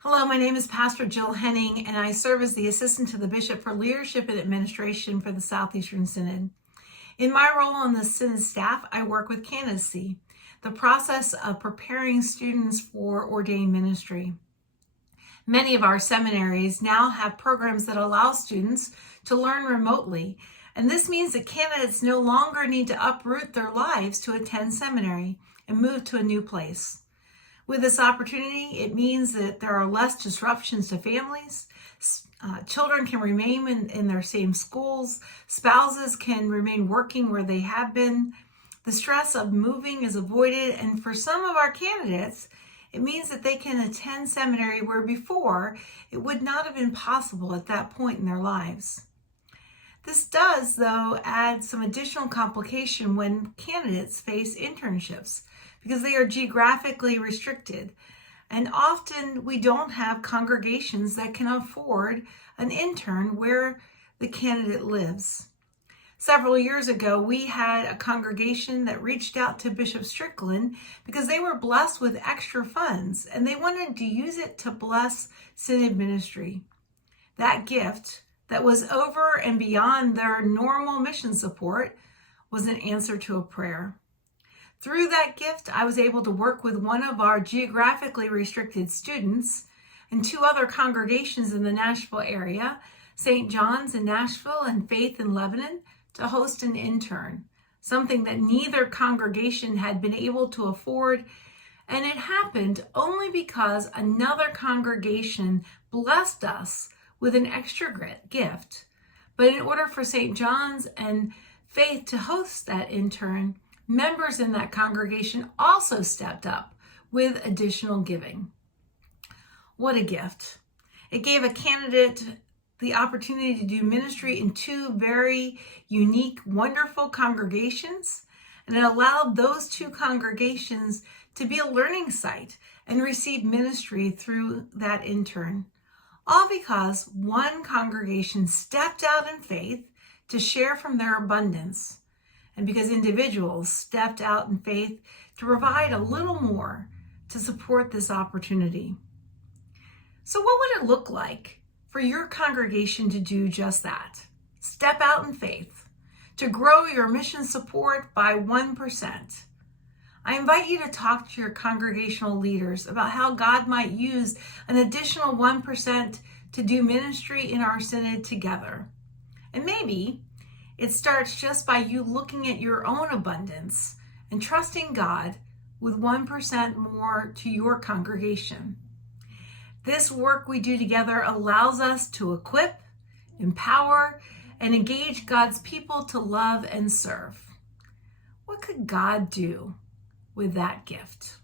Hello, my name is Pastor Jill Henning, and I serve as the Assistant to the Bishop for Leadership and Administration for the Southeastern Synod. In my role on the Synod staff, I work with candidacy, the process of preparing students for ordained ministry. Many of our seminaries now have programs that allow students to learn remotely, and this means that candidates no longer need to uproot their lives to attend seminary and move to a new place. With this opportunity, it means that there are less disruptions to families. Children can remain in their same schools. Spouses can remain working where they have been. The stress of moving is avoided. And for some of our candidates, it means that they can attend seminary where before it would not have been possible at that point in their lives. This does, though, add some additional complication when candidates face internships, because they are geographically restricted. And often we don't have congregations that can afford an intern where the candidate lives. Several years ago, we had a congregation that reached out to Bishop Strickland because they were blessed with extra funds and they wanted to use it to bless Synod ministry. That gift that was over and beyond their normal mission support was an answer to a prayer. Through that gift, I was able to work with one of our geographically restricted students and two other congregations in the Nashville area, St. John's in Nashville and Faith in Lebanon, to host an intern, something that neither congregation had been able to afford. And it happened only because another congregation blessed us with an extra gift. But in order for St. John's and Faith to host that intern, members in that congregation also stepped up with additional giving. What a gift. It gave a candidate the opportunity to do ministry in two very unique, wonderful congregations, and it allowed those two congregations to be a learning site and receive ministry through that intern. All because one congregation stepped out in faith to share from their abundance, and because individuals stepped out in faith to provide a little more to support this opportunity. So what would it look like for your congregation to do just that? Step out in faith, to grow your mission support by 1%. I invite you to talk to your congregational leaders about how God might use an additional 1% to do ministry in our synod together. And maybe it starts just by you looking at your own abundance and trusting God with 1% more to your congregation. This work we do together allows us to equip, empower, and engage God's people to love and serve. What could God do with that gift?